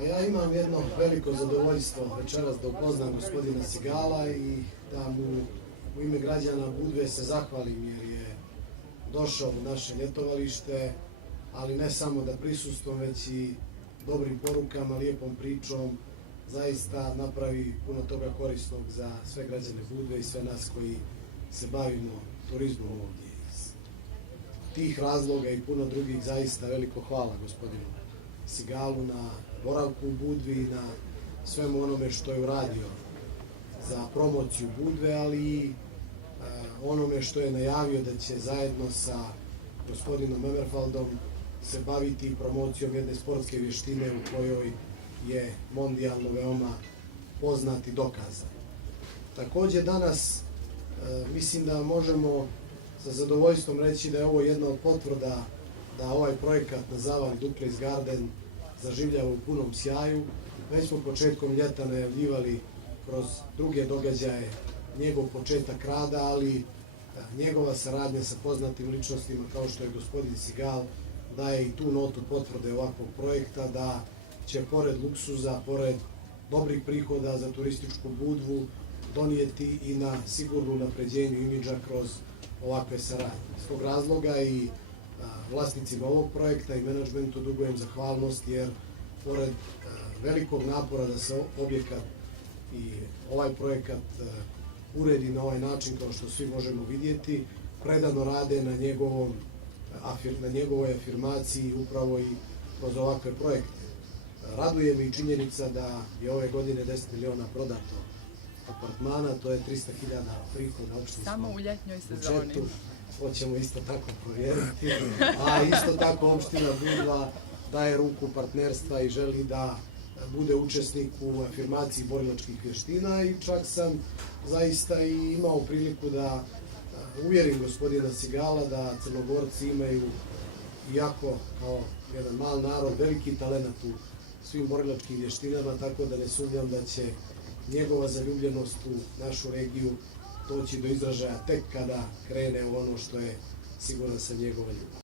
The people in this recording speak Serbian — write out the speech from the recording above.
A ja imam jedno veliko zadovoljstvo večeras da upoznam gospodina Sigala i da mu u ime građana Budve se zahvalim jer je došao u naše ljetovalište, ali ne samo da prisustvom, već i dobrim porukama, lijepom pričom, zaista napravi puno toga korisnog za sve građane Budve i sve nas koji se bavimo turizmom ovdje. Iz tih razloga i puno drugih zaista veliko hvala gospodinu Sigalu na boravku u Budvi i na svemu onome što je uradio za promociju Budve, ali i onome što je najavio da će zajedno sa gospodinom Emerfaldom se baviti promocijom jedne sportske vještine u kojoj je mondijalno veoma poznat i dokazan. Također danas mislim da možemo sa zadovoljstvom reći da je ovo jedna od potvrda da ovaj projekat na Zavali Duplex Garden zaživljava u punom sjaju. Već smo početkom ljeta najavljivali kroz druge događaje njegov početak rada, ali njegova saradnja sa poznatim ličnostima kao što je gospodin Sigal daje i tu notu potvrde ovakvog projekta da će pored luksuza, pored dobrih prihoda za turističku Budvu donijeti i na sigurnu napređenju imidža kroz ovakve saradnje. S tog razloga i vlasnicima ovog projekta i menadžmentu dugujem zahvalnost jer pored velikog napora da se objekat i ovaj projekat uredi na ovaj način kao što svi možemo vidjeti, predano rade na njegovoj afirmaciji upravo i kroz ovakve projekte. Raduje me i činjenica da je ove godine 10 miliona prodato apartmana, to je 300.000 prihoda opštinskom samo u ljetnjoj sezoni. Hoćemo isto tako provjeriti, a isto tako opština Budva daje ruku partnerstva i želi da bude učesnik u afirmaciji borilačkih vještina i čak sam zaista i imao priliku da uvjerim gospodina Sigala da Crnogorci imaju, iako kao jedan mal narod, veliki talenat u svim borilačkim vještinama, tako da ne sumnjam da će njegova zaljubljenost u našu regiju doći do izražaja tek kada krene u ono što je siguran sam njegova ljubav.